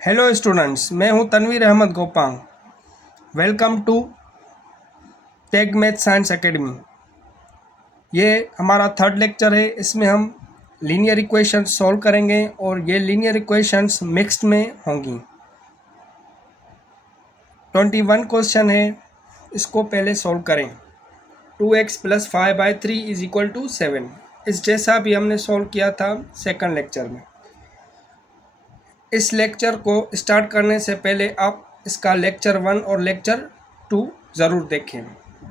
Hello students, मैं हूं Tanveer Ahmed Gopang. Welcome to Tech Math Science Academy. ये हमारा थर्ड लेक्चर है। इसमें हम लीनियर इक्वेशंस सॉल्व करेंगे और ये लीनियर इक्वेशंस मिक्स्ड में होंगी। 21 क्वेश्चन है, इसको पहले सॉल्व करें। 2x + 5/3 = 7। इस जैसा भी हमने सॉल्व किया था सेकंड लेक्चर में। इस लेक्चर को स्टार्ट करने से पहले आप इसका लेक्चर 1 और लेक्चर 2 ज़रूर देखें।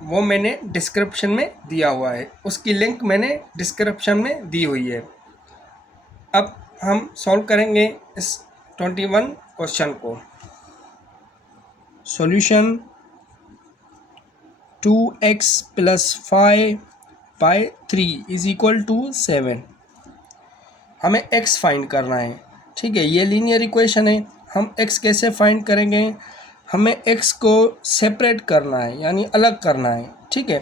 वो मैंने डिस्क्रिप्शन में दिया हुआ है, उसकी लिंक मैंने डिस्क्रिप्शन में दी हुई है। अब हम सॉल्व करेंगे इस 21 क्वेश्चन को। Solution 2x + 5/3 = 7। हमें x फाइंड करना है। ठीक है, ये लीनियर इक्वेशन है। हम x कैसे फाइंड करेंगे? हमें x को सेपरेट करना है, यानी अलग करना है। ठीक है,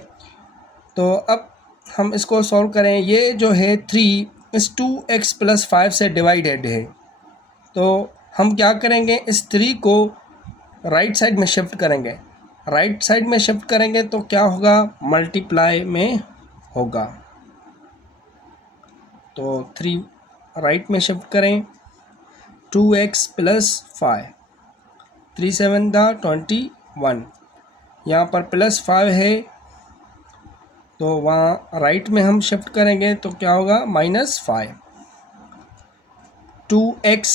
तो अब हम इसको सॉल्व करें। ये जो है 3 इस 2x + 5 से डिवाइडेड है, तो हम क्या करेंगे? इस 3 को राइट साइड में शिफ्ट करेंगे। राइट साइड में शिफ्ट करेंगे तो क्या होगा? मल्टीप्लाई में होगा। तो 3 राइट में शिफ्ट करें। 2x + 5, 3 7 21। यहाँ पर +5 है, तो वहाँ राइट में हम शिफ्ट करेंगे तो क्या होगा? -5। 2x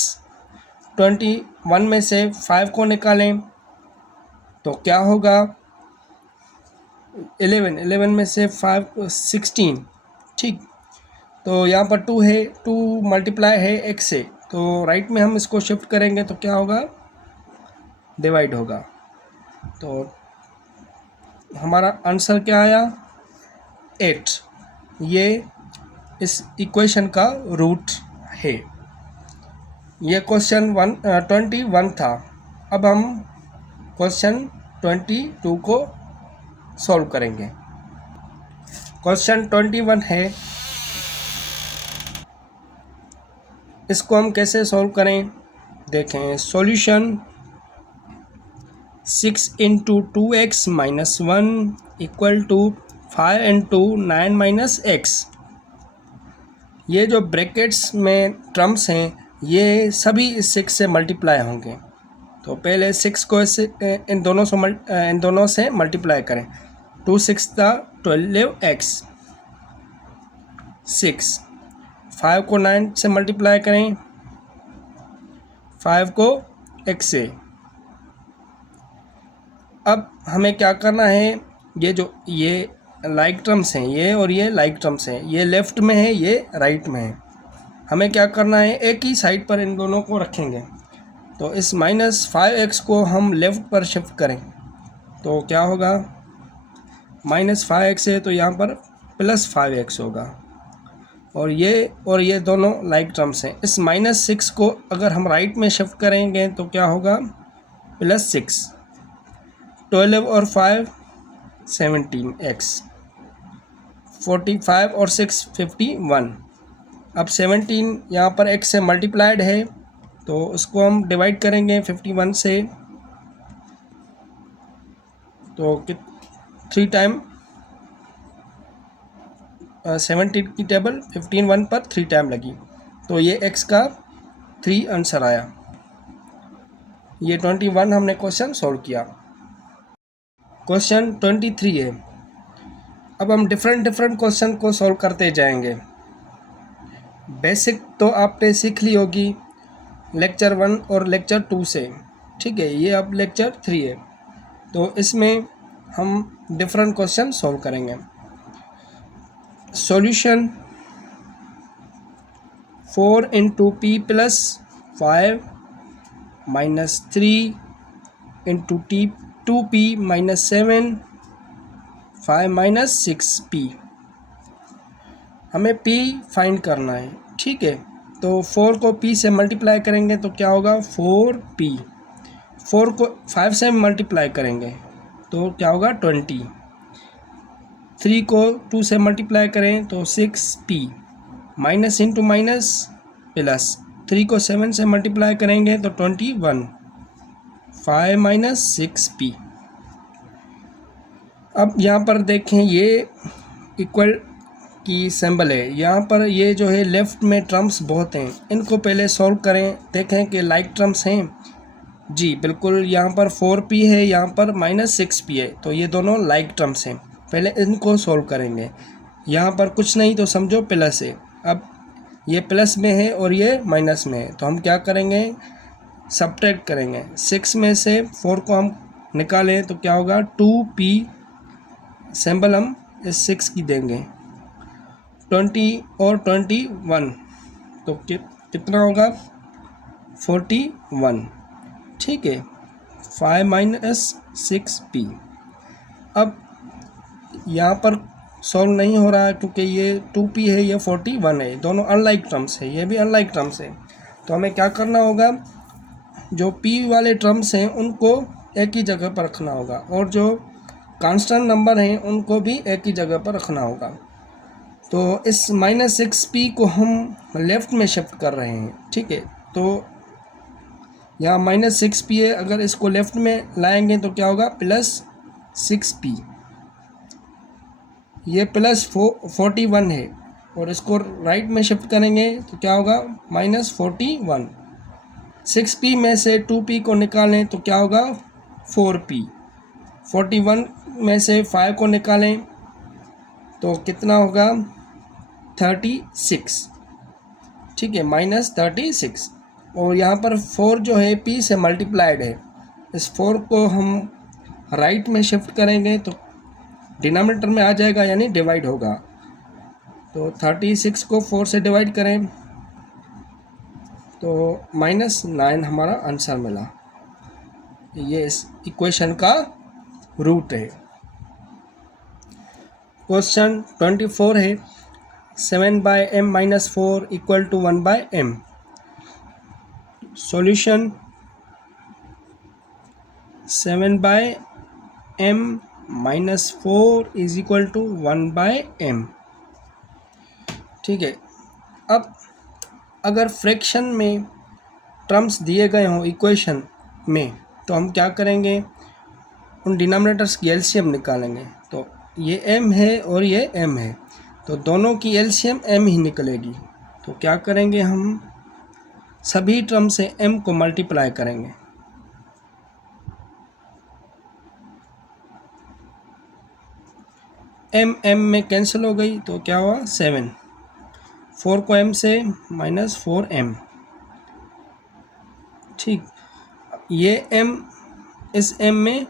21 में से 5 को निकालें तो क्या होगा? 11 में से 5 16। ठीक, तो यहाँ पर 2 है, 2 मल्टीप्लाई है x से, तो राइट में हम इसको शिफ्ट करेंगे तो क्या होगा? डिवाइड होगा। तो हमारा आंसर क्या आया? 8। ये इस इक्वेशन का रूट है। ये क्वेश्चन 21 था। अब हम क्वेश्चन 22 को सॉल्व करेंगे। क्वेश्चन 21 है, इसको हम कैसे सॉल्व करें देखें। Solution 6 × 2x - 1 = 5 × 9 - x। ये जो ब्रैकेट्स में टर्म्स हैं, ये सभी इस 6 से मल्टीप्लाई होंगे। तो पहले 6 को इन दोनों से मल्टीप्लाई करें। 2 6 12x। 6 5 को 9 से मल्टीप्लाई करें, 5 को x से। अब हमें क्या करना है? ये लाइक टर्म्स हैं, ये और ये लाइक टर्म्स हैं। ये लेफ़्ट में है, ये राइट में है। हमें क्या करना है? एक ही साइड पर इन दोनों को रखेंगे। तो इस -5x को हम लेफ़्ट पर शिफ्ट करें तो क्या होगा? -5x है तो यहाँ पर +5x होगा। और ये दोनों लाइक टर्म्स हैं। इस -6 को अगर हम राइट में शिफ्ट करेंगे तो क्या होगा? +6। 12 और 5 17x। 45 और 6 51। अब 17 यहाँ पर x से मल्टीप्लाइड है, तो उसको हम डिवाइड करेंगे 51 से। तो 3 टाइम 17 की टेबल 15 1 पर 3 टाइम लगी, तो ये x का 3 आंसर आया। ये 21 हमने क्वेश्चन सॉल्व किया। क्वेश्चन 23 है। अब हम डिफरेंट क्वेश्चन को सॉल्व करते जाएंगे। बेसिक तो आपने सीख ली होगी लेक्चर 1 और लेक्चर 2 से। ठीक है, ये अब लेक्चर 3 है, तो इसमें हम डिफरेंट क्वेश्चन सॉल्व करेंगे। Solution 4 × p + 5 - 3 × 2p - 7 5 - 6p। हमें p फाइंड करना है। ठीक है, तो 4 को p से मल्टीप्लाई करेंगे तो क्या होगा? 4p। 4 को 5 से मल्टीप्लाई करेंगे तो क्या होगा? 20। 3 को 2 से मल्टीप्लाई करें तो 6p। Minus into minus plus, 3 को 7 से मल्टीप्लाई करेंगे तो 21, 5 माइनस 6p। अब यहाँ पर देखें ये इक्वल की सिंबल है, यहाँ पर ये जो है लेफ़्ट में टर्म्स बहुत हैं, इनको पहले सॉल्व करें, देखें कि लाइक टर्म्स हैं। जी बिल्कुल, यहाँ पर 4p है, यहाँ पर -6p है, तो ये दोनों लाइक टर्म्स हैं। पहले इनको सॉल्व करेंगे। यहाँ पर कुछ नहीं तो समझो प्लस है। अब ये प्लस में है और ये माइनस में है, तो हम क्या करेंगे, सब्ट्रैक्ट करेंगे। 6 में से 4 को हम निकालें तो क्या होगा, 2p सिंबल हम इस 6 की देंगे। 20 और 21 तो कितना होगा, 41। ठीक है, 5 माइनस 6p। अब यहाँ पर सॉल्व नहीं हो रहा है क्योंकि ये 2p है, ये 41 है, दोनों अनलाइक टर्म्स है, ये भी अनलाइक टर्म्स है। तो हमें क्या करना होगा, जो p वाले टर्म्स हैं उनको एक ही जगह पर रखना होगा और जो कांस्टेंट नंबर हैं उनको भी एक ही जगह पर रखना होगा। तो इस -6p को हम लेफ़्ट में शिफ्ट कर रहे हैं। ठीक है, तो यहाँ -6p है, अगर इसको लेफ़्ट में लाएंगे तो क्या होगा, +6p। ये +41 है और इसको राइट में शिफ्ट करेंगे तो क्या होगा, -41। 6p में से 2p को निकालें तो क्या होगा, 4p। 41 में से 5 को निकालें तो कितना होगा, 36। ठीक है, -36। और यहाँ पर 4 जो है p से मल्टीप्लाइड है, इस 4 को हम राइट में शिफ्ट करेंगे तो डिनोमिनेटर में आ जाएगा, यानी डिवाइड होगा। तो 36 को 4 से डिवाइड करें तो -9 हमारा आंसर मिला। ये इस इक्वेशन का रूट है। क्वेश्चन 24 है, 7/m-4 equal to 1/m। Solution 7/m-4 is equal to 1/m। ठीक है, अब अगर फ्रैक्शन में टर्म्स दिए गए हों इक्वेशन में तो हम क्या करेंगे, उन डिनोमिनेटर्स की एलसीएम निकालेंगे। तो ये m है और ये m है, तो दोनों की एलसीएम m ही निकलेगी। तो क्या करेंगे, हम सभी टर्म से m को मल्टीप्लाई करेंगे। m में कैंसिल हो गई तो क्या हुआ, 7। 4 को m से -4m। ठीक, ये m इस m में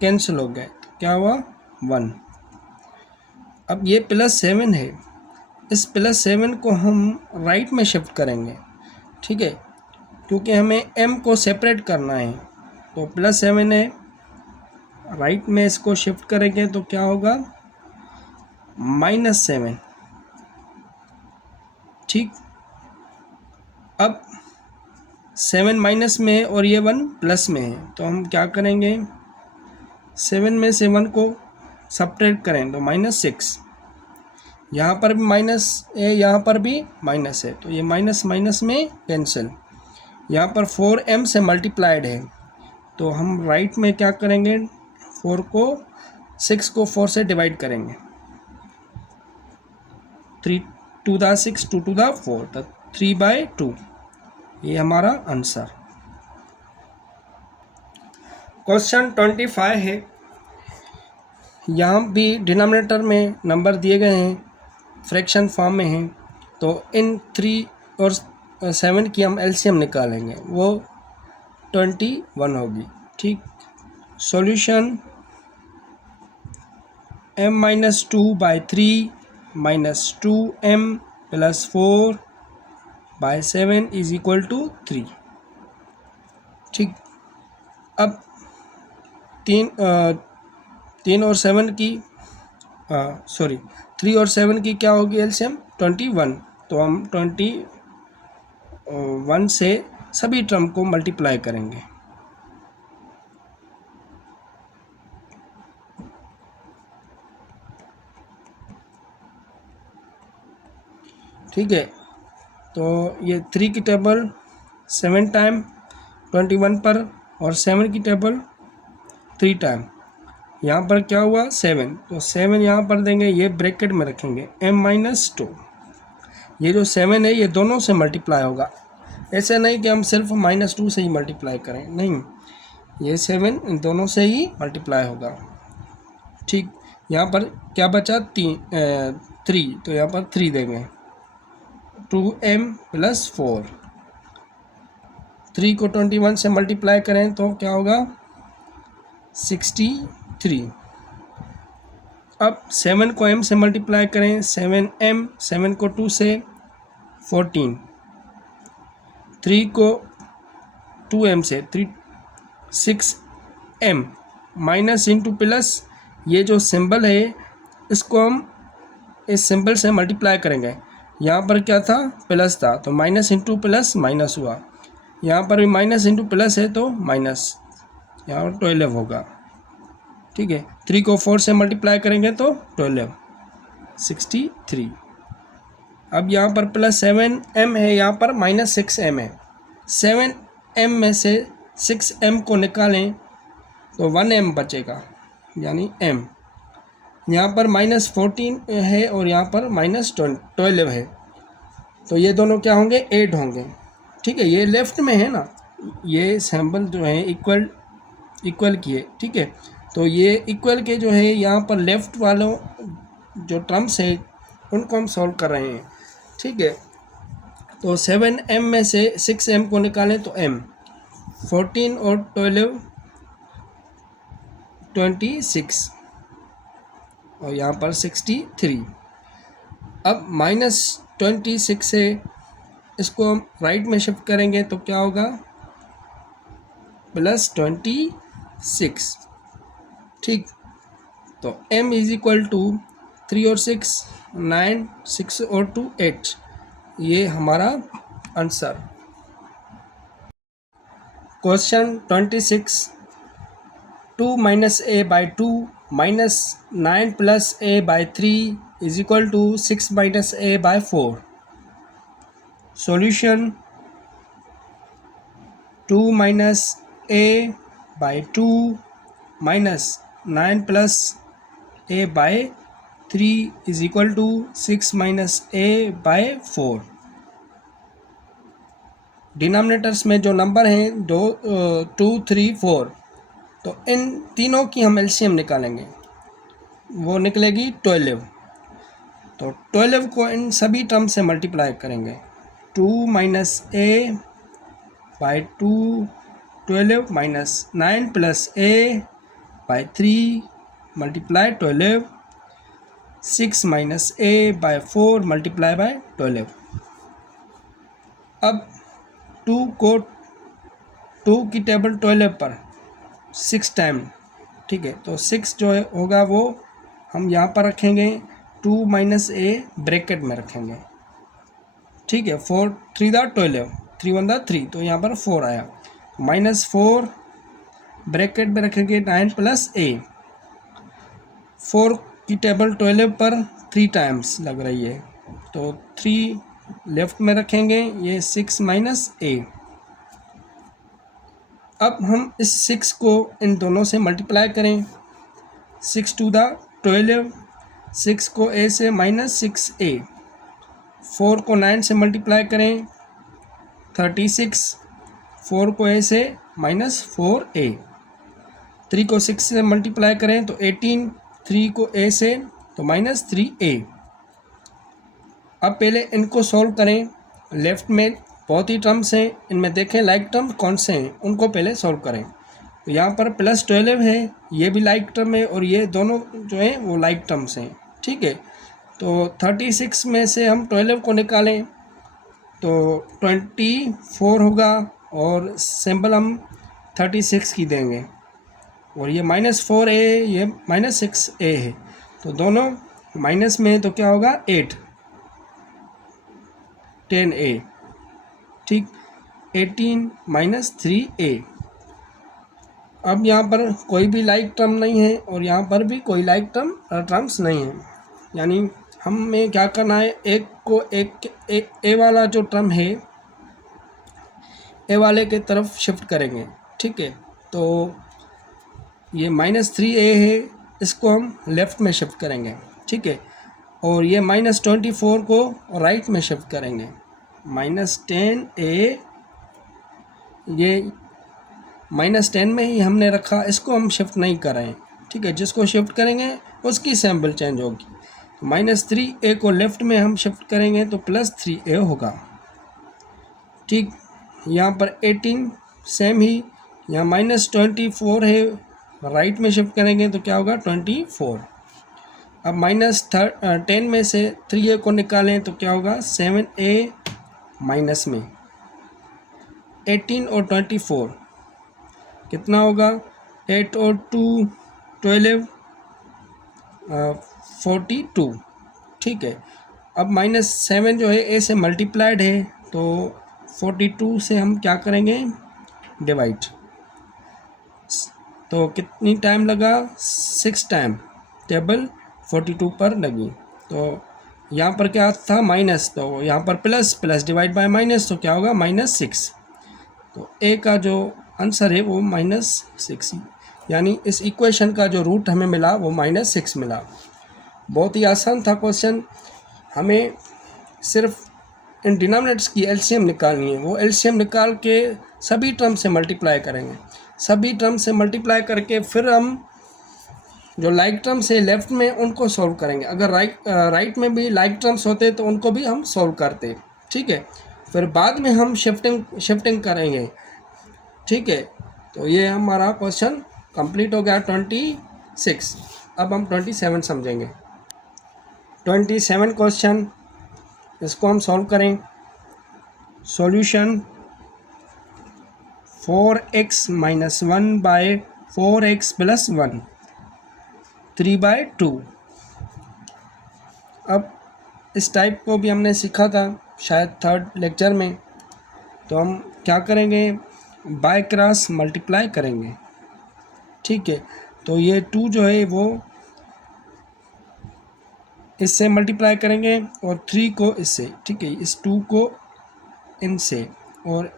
कैंसिल हो गए तो क्या हुआ, 1। अब ये +7 है, इस +7 को हम राइट में शिफ्ट करेंगे। ठीक है, क्योंकि हमें m को सेपरेट करना है। तो +7 है, राइट में इसको शिफ्ट करेंगे तो क्या होगा, -7। ठीक, अब 7 माइनस में है और ये 1 प्लस में है, तो हम क्या करेंगे, 7 में से 1 को सब्ट्रैक्ट करें तो -6। यहाँ पर भी माइनस है, यहाँ पर भी माइनस है, तो ये माइनस माइनस में कैंसिल। यहाँ पर 4m से मल्टीप्लाइड है, तो हम राइट में क्या करेंगे, 6 को 4 से डिवाइड करेंगे। 3 to the 6 2 to the 4, तो 3/2 ये हमारा आंसर। क्वेश्चन 25 है, यहाँ भी डिनोमिनेटर में नंबर दिए गए हैं, फ्रैक्शन फॉर्म में हैं, तो इन 3 और 7 की हम एलसीएम निकालेंगे, वो 21 होगी। ठीक, solution m-2/3 -2m + 4/7 is equal to 3। ठीक, अब 3 और 7 की 3 और 7 की क्या होगी एलसीएम, 21। तो हम 21 से सभी टर्म को मल्टीप्लाई करेंगे। ठीक है, तो ये 3 की टेबल 7 टाइम 21 पर और 7 की टेबल 3 टाइम, यहाँ पर क्या हुआ 7, तो 7 यहाँ पर देंगे, ये ब्रैकेट में रखेंगे m-2। ये जो 7 है ये दोनों से मल्टीप्लाई होगा, ऐसे नहीं कि हम सिर्फ -2 से ही मल्टीप्लाई करें, नहीं, ये 7 इन दोनों से ही मल्टीप्लाई होगा। ठीक, यहाँ पर क्या बचा 3, तो यहाँ पर 3 देंगे, 2m + 4। 3 को 21 से मल्टीप्लाई करें तो क्या होगा 63। अब 7 को m से मल्टीप्लाई करें, 7m, 7 को 2 से 14, 3 को 2m से 6m, माइनस इंटू प्लस, ये जो सिंबल है इसको हम इस सिंबल से मल्टीप्लाई करेंगे। यहाँ पर क्या था प्लस था, तो माइनस इंटू प्लस माइनस हुआ, यहाँ पर भी माइनस इंटू प्लस है तो माइनस, यहाँ पर 12 होगा। ठीक है, 3 को 4 से मल्टीप्लाई करेंगे तो 12, 63। अब यहाँ पर +7m है, यहाँ पर -6m है। 7m में से 6m को निकालें तो 1m बचेगा, यानी m। यहाँ पर -14 है और यहाँ पर -12 है, तो ये दोनों क्या होंगे 8 होंगे। ठीक है, ये लेफ्ट में है ना, ये सिंबल जो है इक्वल की है। ठीक है, तो ये इक्वल के जो है यहाँ पर लेफ्ट वालों जो टर्म्स है उनको हम सॉल्व कर रहे हैं। ठीक है, तो 7m में से 6m को निकालें तो m, 14 और 12 26 और यहाँ पर 63। अब -26 से इसको हम राइट में शिफ्ट करेंगे तो क्या होगा +26। ठीक, तो m = 3 और 6 9, 6 और 2 8, ये हमारा answer. Question 26, 2 - a/2 - 9 + a/3 = 6 - a/4। Solution 2 - a/2 - 9 + a/3 = 6 - a/4। Denominators में जो नंबर हैं 2 3 4, तो इन तीनों की हम एलसीएम निकालेंगे, वो निकलेगी 12। तो 12 को इन सभी टर्म से मल्टीप्लाई करेंगे, 2 - a/2 12 - 9 + a/3 × 12, 6 - a/4 × 12। अब 2 की टेबल 12 पर 6 टाइम, ठीक है, तो 6 जो है होगा वो हम यहाँ पर रखेंगे, 2 - a ब्रैकेट में रखेंगे। ठीक है, 4 3 दा 12, 3 1 दा 3, तो यहाँ पर 4 आया, -4 ब्रैकेट में रखेंगे 9 + a। 4 की टेबल 12 पर 3 टाइम्स लग रही है, तो 3 लेफ्ट में रखेंगे, ये 6 - a। अब हम इस 6 को इन दोनों से मल्टीप्लाई करें, 6 2 दा 12, 6 को a से -6a, 4 को 9 से मल्टीप्लाई करें 36, 4 को a से -4a, 3 को 6 से मल्टीप्लाई करें तो 18, 3 को a से तो -3a। अब पहले इनको सॉल्व करें, लेफ्ट में बहुत ही टर्म्स हैं, इनमें देखें लाइक टर्म कौन से हैं, उनको पहले सॉल्व करें। तो यहाँ पर +12 है, ये भी लाइक टर्म है और ये दोनों जो हैं वो लाइक टर्म्स हैं। ठीक है, तो 36 में से हम 12 को निकालें तो 24 होगा और सिंबल हम 36 की देंगे, और ये -4a, ये -6a है, तो दोनों माइनस में, तो क्या होगा 8 10a। ठीक, 18 - 3a। अब यहाँ पर कोई भी लाइक टर्म नहीं है और यहाँ पर भी कोई लाइक टर्म्स नहीं है, यानी हमें क्या करना है, एक को ए वाला जो टर्म है ए वाले के तरफ शिफ्ट करेंगे, ठीक है। तो ये -3a है, इसको हम लेफ़्ट में शिफ्ट करेंगे, ठीक है। और ये -24 को राइट में शिफ्ट करेंगे। -10a, ये -10 में ही हमने रखा, इसको हम शिफ्ट नहीं कर रहे हैं, ठीक है। जिसको शिफ्ट करेंगे उसकी सैम्पल चेंज होगी। -3a को लेफ़्ट में हम शिफ्ट करेंगे तो +3a होगा, ठीक। यहाँ पर 18 सेम ही, यहाँ -24 है, राइट में शिफ्ट करेंगे तो क्या होगा 24। अब -10 में से 3a को निकालें तो क्या होगा 7a माइनस में 18 और 24 कितना होगा, 8 और 2 12, 42, ठीक है। अब -7 जो है a से मल्टीप्लाइड है, तो 42 से हम क्या करेंगे डिवाइड, तो कितनी टाइम लगा 6 टाइम टेबल 42 पर लगी। तो यहाँ पर क्या था माइनस, तो यहाँ पर plus, plus divide by minus, तो क्या होगा -6। तो ए का जो आंसर है वो -6, यानी इस इक्वेशन का जो रूट हमें मिला वो -6 मिला। बहुत ही आसान था क्वेश्चन। हमें सिर्फ इन डिनोमिनेटर्स की एलसीएम निकालनी है। वो एलसीएम निकाल के सभी टर्म से मल्टीप्लाई करेंगे, सभी टर्म से मल्टीप्लाई करके फिर हम जो लाइक टर्म्स है लेफ़्ट में उनको सॉल्व करेंगे। अगर राइट में भी लाइक टर्म्स होते तो उनको भी हम सॉल्व करते, ठीक है। फिर बाद में हम शिफ्टिंग करेंगे, ठीक है। तो ये हमारा क्वेश्चन कंप्लीट हो गया 26। अब हम 27 समझेंगे। 27 क्वेश्चन, इसको हम सॉल्व करें। Solution 4x - 1 by 4x + 1 3/2। अब इस टाइप को भी हमने सीखा था शायद 3rd लेक्चर में। तो हम क्या करेंगे, बाय क्रॉस मल्टीप्लाई करेंगे, ठीक है। तो ये 2 जो है वो इससे मल्टीप्लाई करेंगे और 3 को इससे, ठीक है। इस 2 को इनसे, और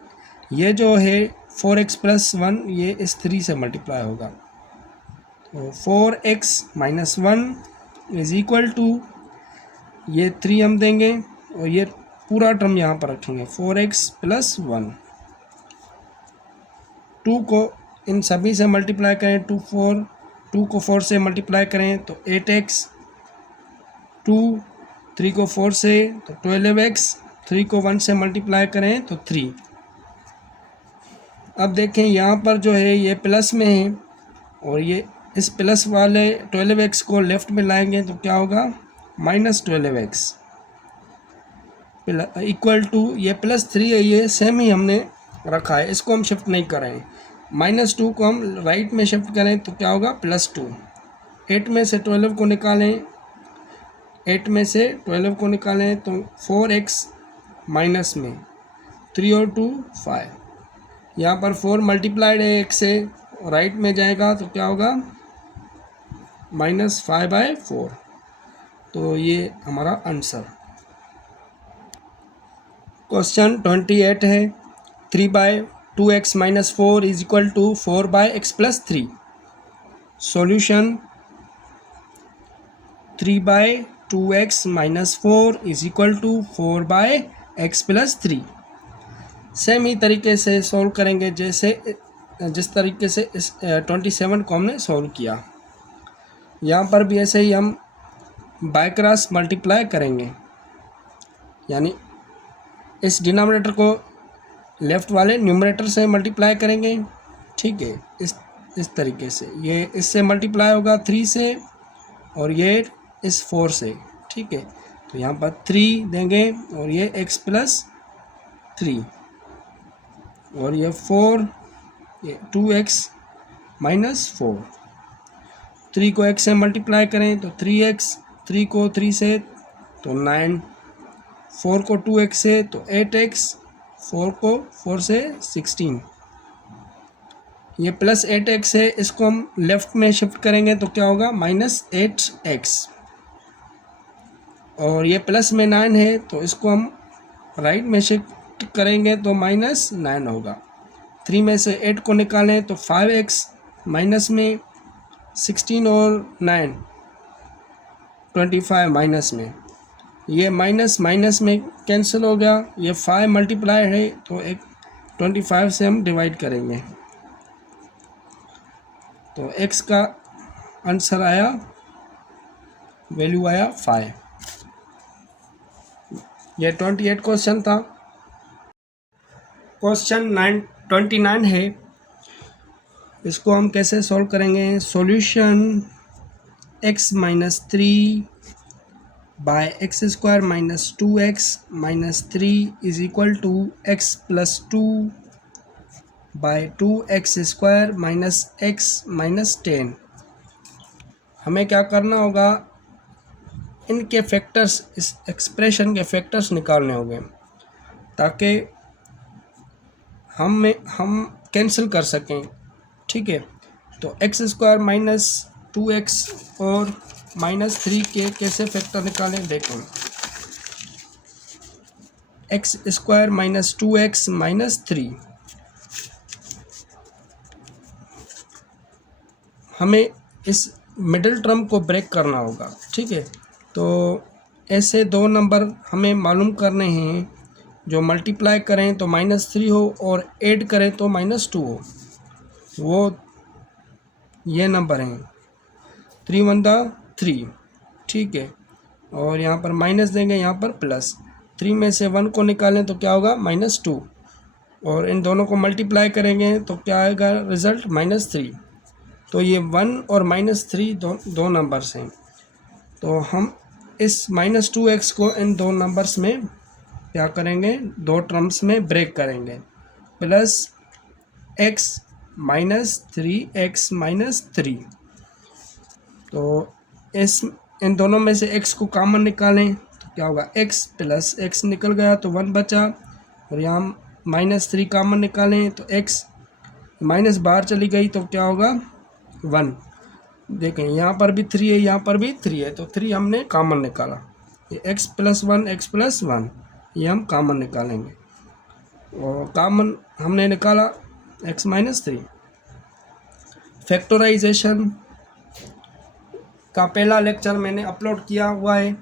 ये जो है 4x + 1 ये इस 3 से मल्टीप्लाई होगा। तो 4x - 1 = ये 3 हम देंगे और ये पूरा टर्म यहाँ पर रखेंगे 4x + 1। 2 को इन सभी से मल्टीप्लाई करें, 2 को 4 से मल्टीप्लाई करें तो 8x, 2 3 को 4 से तो 12x, 3 को 1 से मल्टीप्लाई करें तो 3। अब देखें यहाँ पर जो है ये प्लस में है, और ये इस प्लस वाले 12x को लेफ़्ट में लाएंगे तो क्या होगा -12x = ये +3 है, ये सेम ही हमने रखा है, इसको हम शिफ्ट नहीं कर रहे हैं। -2 को हम राइट में शिफ्ट करें तो क्या होगा +2। 8 में से 12 को निकालें, 8 में से 12 को निकालें तो 4x माइनस में 3 और 2 5। यहाँ पर 4 मल्टीप्लाइड है 1 से, राइट में जाएगा तो क्या होगा -5/4। तो ये हमारा आंसर। क्वेश्चन 28 है, 3/2x - 4 = 4/x + 3। Solution 3/2x - 4 = 4/x + 3। Same ही तरीके से सॉल्व करेंगे जिस तरीके से इस 27 को हमने सॉल्व किया। यहाँ पर भी ऐसे ही हम बाय क्रॉस मल्टीप्लाई करेंगे, यानी इस डिनोमिनेटर को लेफ़्ट वाले न्यूमरेटर से मल्टीप्लाई करेंगे, ठीक है। इस तरीके से ये इससे मल्टीप्लाई होगा 3 से, और ये इस 4 से, ठीक है। तो यहाँ पर 3 देंगे और ये x + 3, और ये 4, ये 2x - 4। 3 को x से मल्टीप्लाई करें तो 3x, 3 को 3 से तो 9, 4 को 2x से तो 8x, 4 को 4 से 16। ये +8x है, इसको हम लेफ़्ट में शिफ्ट करेंगे तो क्या होगा -8x, और ये प्लस में 9 है, तो इसको हम राइट में शिफ्ट करेंगे तो -9 होगा। 3 में से 8 को निकालें तो 5x, माइनस में 16 और 9 25, माइनस में ये माइनस माइनस में कैंसिल हो गया। ये 5 मल्टीप्लाई है तो एक 25 से हम डिवाइड करेंगे, तो x का आंसर आया, वैल्यू आया 5। ये 28 क्वेश्चन था। क्वेश्चन 29 है, इसको हम कैसे सॉल्व करेंगे। Solution x minus 3 by x square minus 2x minus 3 is equal to x plus 2 by 2x square minus x minus 10। हमें क्या करना होगा, इनके फैक्टर्स, इस एक्सप्रेशन के फैक्टर्स निकालने होंगे ताकि हम कैंसिल कर सकें। ठीक है, तो एक्स स्क्वायर माइनस 2x और -3 के कैसे फैक्टर निकालें देखें। X square minus 2x minus 3, हमें इस मिडिल टर्म को ब्रेक करना होगा। ठीक है, तो ऐसे दो नंबर हमें मालूम करने हैं जो मल्टीप्लाई करें तो -3 हो और ऐड करें तो -2 हो, वो ये नंबर हैं 3 1 3। ठीक है, और यहाँ पर माइनस देंगे, यहाँ पर प्लस। 3 में से 1 को निकालें तो क्या होगा, -2, और इन दोनों को मल्टीप्लाई करेंगे तो क्या आएगा रिज़ल्ट, -3। तो ये 1 और -3 दो नंबर्स हैं, तो हम इस -2x को इन दो नंबर्स में क्या करेंगे, दो टर्म्स में ब्रेक करेंगे। Plus x minus 3x minus 3, तो इन दोनों में से x को कॉमन निकालें तो क्या होगा, x प्लस x निकल गया तो 1 बचा, और यहाँ -3 कॉमन निकालें तो x माइनस बाहर चली गई तो क्या होगा 1। देखें यहाँ पर भी 3 है, यहाँ पर भी 3 है, तो 3 हमने कॉमन निकाला। ये x प्लस 1 x प्लस 1 ये हम कॉमन निकालेंगे, और कॉमन हमने निकाला x माइनस 3। फैक्टराइजेशन का पहला लेक्चर मैंने अपलोड किया हुआ है,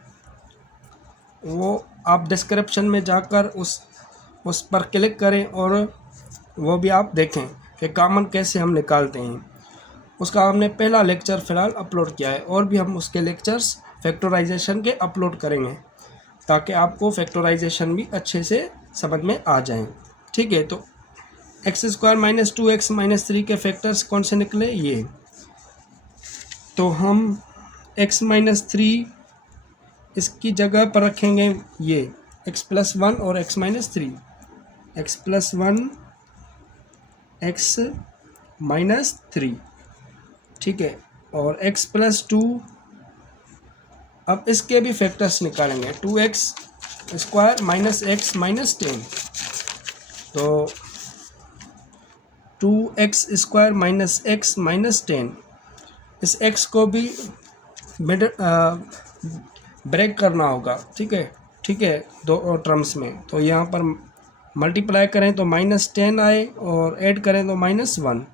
वो आप डिस्क्रिप्शन में जाकर उस पर क्लिक करें और वो भी आप देखें कि कॉमन कैसे हम निकालते हैं। उसका हमने पहला लेक्चर फ़िलहाल अपलोड किया है, और भी हम उसके लेक्चर्स फैक्टराइजेशन के अपलोड करेंगे ताकि आपको फैक्टराइजेशन भी अच्छे से समझ में आ जाएं। ठीक है, तो x square minus 2x minus 3 के फैक्टर्स कौन से निकले, ये। तो हम x माइनस 3 इसकी जगह पर रखेंगे, ये x प्लस 1 और x minus 3, x plus 1 x minus 3। ठीक है, और x प्लस 2, अब इसके भी फैक्टर्स निकालेंगे, 2x square minus x minus 10, तो 2x square minus x minus 10, इस x को भी ब्रेक करना होगा। ठीक है, दो टर्म्स में, तो यहाँ पर मल्टीप्लाई करें तो -10 आए और ऐड करें तो -1।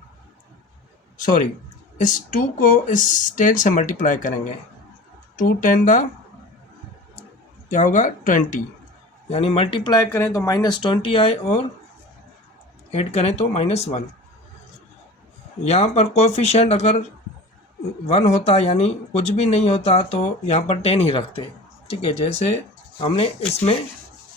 सॉरी, इस 2 को इस 10 से मल्टीप्लाई करेंगे, 2 10 क्या होगा 20, यानी मल्टीप्लाई करें तो -20 आए और ऐड करें तो -1। यहाँ पर कोएफिशिएंट अगर 1 होता यानी कुछ भी नहीं होता तो यहाँ पर 10 ही रखते। ठीक है, जैसे हमने इसमें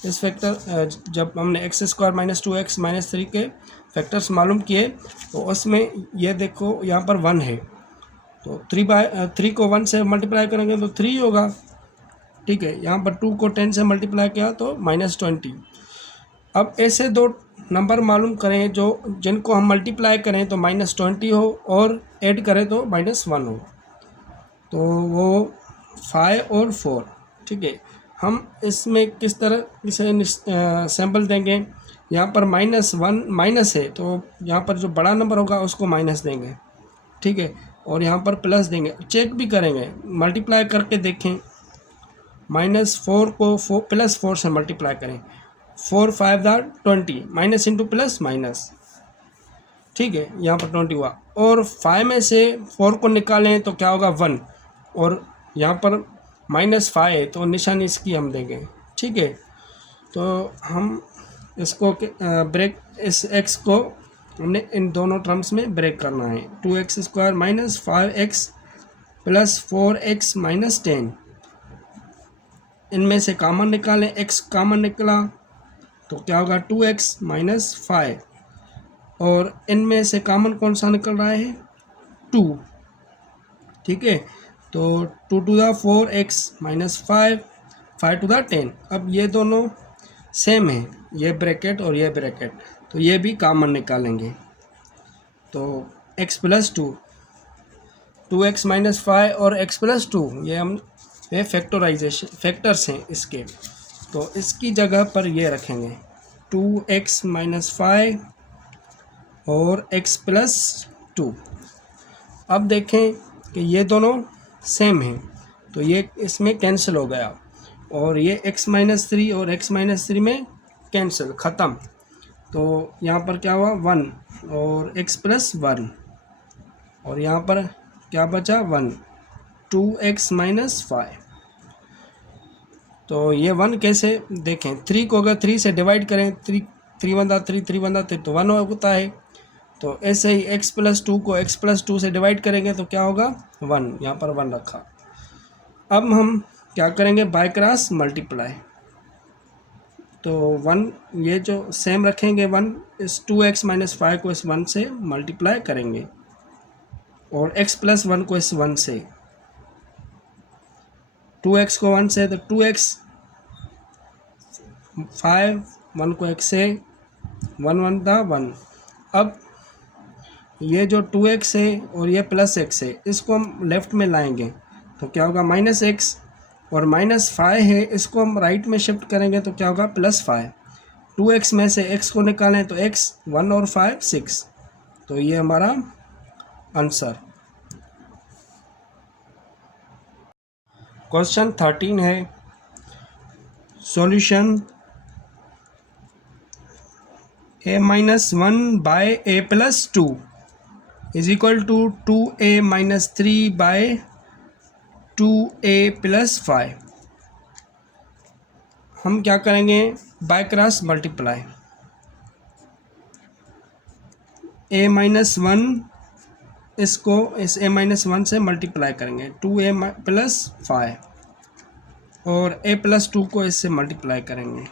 इस फैक्टर जब हमने x square minus 2x minus 3 के फैक्टर्स मालूम किए तो उसमें ये देखो यहाँ पर 1 है, तो 3 को 1 से मल्टीप्लाई करेंगे तो 3 होगा। ठीक है, यहाँ पर 2 को 10 से मल्टीप्लाई किया तो -20। अब ऐसे दो नंबर मालूम करें जिनको हम मल्टीप्लाई करें तो -20 हो और ऐड करें तो -1 हो, तो वो 5 और 4। ठीक है, हम इसमें किस तरह इसे सैम्पल देंगे, यहाँ पर -1 माइनस है तो यहाँ पर जो बड़ा नंबर होगा उसको माइनस देंगे। ठीक है, और यहाँ पर प्लस देंगे, चेक भी करेंगे, मल्टीप्लाई करके देखें -4 को +4 से मल्टीप्लाई करें, 4 5 दा 20, माइनस इंटू प्लस माइनस, ठीक है, यहाँ पर 20 हुआ। और 5 में से 4 को निकालें तो क्या होगा 1, और यहाँ पर -5 है तो निशानी इसकी हम देंगे, ठीक है। तो हम इसको ब्रेक, इस x को हमने इन दोनों टर्म्स में ब्रेक करना है। 2x² - 5x + 4x - 10, इनमें से कॉमन निकालें, x कॉमन निकला तो क्या होगा 2x - 5, और इनमें से कॉमन कौन सा निकल रहा है 2, ठीक है। तो 2 to the 4x - 5, 5 to the 10। अब ये दोनों सेम है, ये ब्रैकेट और ये ब्रैकेट, तो ये भी कॉमन निकालेंगे। तो x + 2, 2x - 5 और x + 2, ये फैक्टराइजेशन फैक्टर्स हैं इसके, तो इसकी जगह पर ये रखेंगे 2x - 5 और x + 2। अब देखें कि ये दोनों सेम हैं, तो ये इसमें कैंसिल हो गया, और ये x - 3 और x - 3 में कैंसिल, ख़त्म। तो यहाँ पर क्या हुआ 1 और x + 1, और यहाँ पर क्या बचा 1, 2x - 5। तो ये 1 कैसे देखें, 3 को अगर 3 से डिवाइड करें, 3 3 1 3 3 1 3 तो 1 होता है। तो ऐसे ही x + 2 को x + 2 से डिवाइड करेंगे तो क्या होगा 1, यहाँ पर 1 रखा। अब हम क्या करेंगे बाय क्रॉस मल्टीप्लाई, तो 1 ये जो सेम रखेंगे, 1 इस 2x - 5 को इस 1 से मल्टीप्लाई करेंगे, और x + 1 को इस 1 से, 2x को 1 से तो 2x, 5 1 को x से, 1 1 था 1। अब ये जो 2x है और ये +x है, इसको हम लेफ़्ट में लाएंगे तो क्या होगा -x, और -5 है, इसको हम राइट में शिफ्ट करेंगे तो क्या होगा +5। 2x में से x को निकालें तो x 1 और 5 6, तो ये हमारा आंसर। क्वेश्चन 13 है, solution a - 1 by a + 2 is equal to 2a - 3 by 2a + 5। हम क्या करेंगे बाय क्रॉस मल्टीप्लाई, a - 1 इसको इस a - 1 से मल्टीप्लाई करेंगे, 2a + 5, और a + 2 को इससे मल्टीप्लाई करेंगे,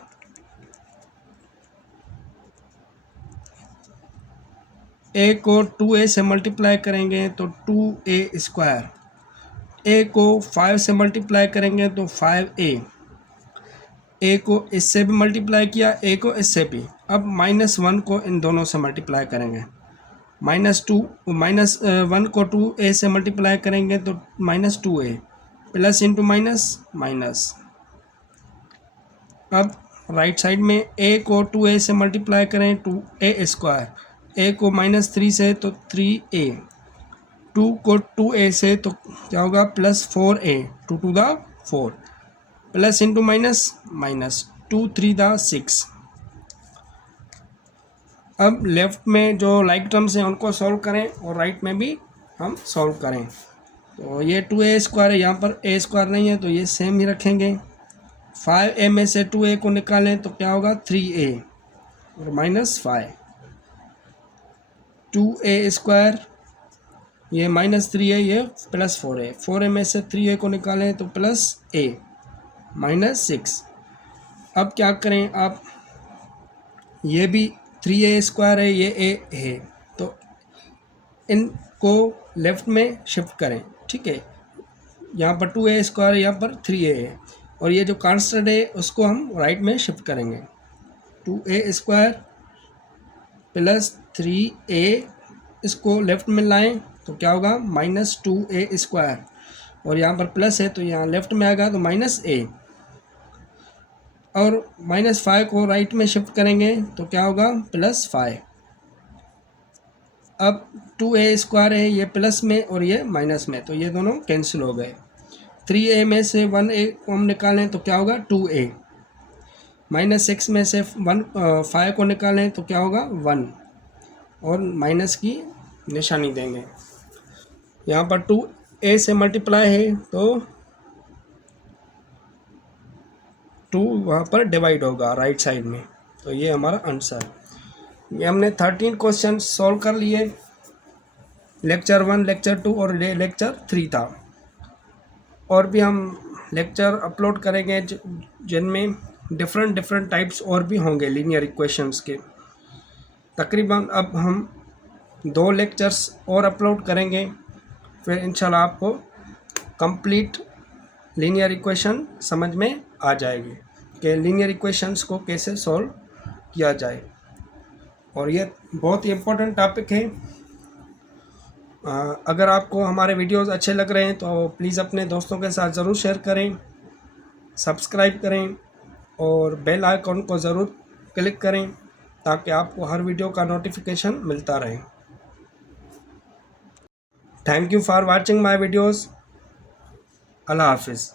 a को 2a से मल्टीप्लाई करेंगे तो 2a², a को 5 से मल्टीप्लाई करेंगे तो 5a, a को इससे भी मल्टीप्लाई किया, a को इससे भी। अब -1 को इन दोनों से मल्टीप्लाई करेंगे, -1 को 2a से मल्टीप्लाई करेंगे तो -2a, plus into minus minus. अब राइट साइड में a को 2a से मल्टीप्लाई करें 2a², a को -3 से तो 3a, 2 को 2a से तो क्या होगा +4a, 2 to the 4, plus into minus minus, 2 3 the 6। अब लेफ़्ट में जो लाइक टर्म्स हैं उनको सॉल्व करें और राइट में भी हम सॉल्व करें। तो ये 2a² है, यहाँ पर a² नहीं है तो ये सेम ही रखेंगे। 5a में से 2a को निकालें तो क्या होगा 3a और -5, 2a², ये -3 है, ये +4 है। 4a में से 3a को निकालें तो +a, -6। अब क्या करें आप, ये भी 3a² है, ये a है, तो इनको लेफ़्ट में शिफ्ट करें, ठीक है। यहाँ पर 2a², यहाँ पर 3a है, और ये जो कांस्टेंट है उसको हम राइट में शिफ्ट करेंगे। 2a² + 3a, इसको लेफ़्ट में लाएं तो क्या होगा -2a², और यहाँ पर प्लस है तो यहाँ लेफ़्ट में आएगा तो -a, और -5 को राइट में शिफ्ट करेंगे तो क्या होगा +5। अब 2a² है, ये प्लस में और ये माइनस में, तो ये दोनों कैंसिल हो गए। 3a में से 1a को हम निकालें तो क्या होगा 2a, -6 में से 5 को निकालें तो क्या होगा 1, और माइनस की निशानी देंगे। यहाँ पर 2a से मल्टीप्लाई है तो 2 वहाँ पर डिवाइड होगा राइट साइड में, तो ये हमारा आंसर। ये हमने 13 क्वेश्चन सॉल्व कर लिए। लेक्चर 1, लेक्चर 2 और लेक्चर 3 था। और भी हम लेक्चर अपलोड करेंगे जिनमें डिफरेंट टाइप्स और भी होंगे लीनियर इक्वेशंस के। तकरीबन अब हम 2 लेक्चर्स और अपलोड करेंगे, फिर इंशाल्लाह आपको कंप्लीट लीनियर इक्वेशन समझ में आ जाएगी कि लीनियर इक्वेशंस को कैसे सॉल्व किया जाए। और ये बहुत ही इम्पोर्टेंट टॉपिक है। अगर आपको हमारे वीडियोस अच्छे लग रहे हैं तो प्लीज़ अपने दोस्तों के साथ ज़रूर शेयर करें, सब्सक्राइब करें और बेल आइकॉन को ज़रूर क्लिक करें ताकि आपको हर वीडियो का नोटिफिकेशन मिलता रहे। Thank you for watching my videos. अल्लाह हाफिज़।